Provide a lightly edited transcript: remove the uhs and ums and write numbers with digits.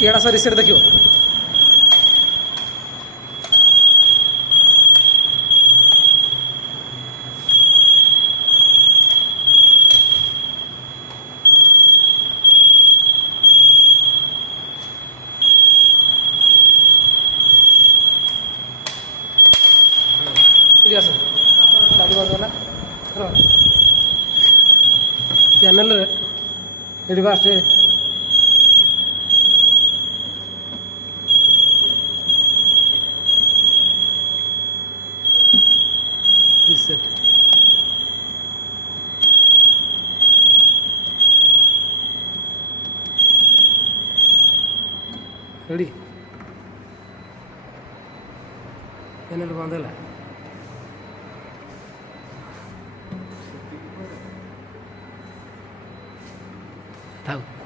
ଏଇଟା ସରି ସେଟା ଦେଖିବ ଏଠି ଆସ ଗାଡ଼ି କରିଦେଲା ପ୍ୟାନେଲରେ ଏଠି ଫାଷ୍ଟ ରିସେଟ୍ ରେଡ଼ି ପ୍ୟାନେଲ ବନ୍ଦ ହେଲା ଥାଉ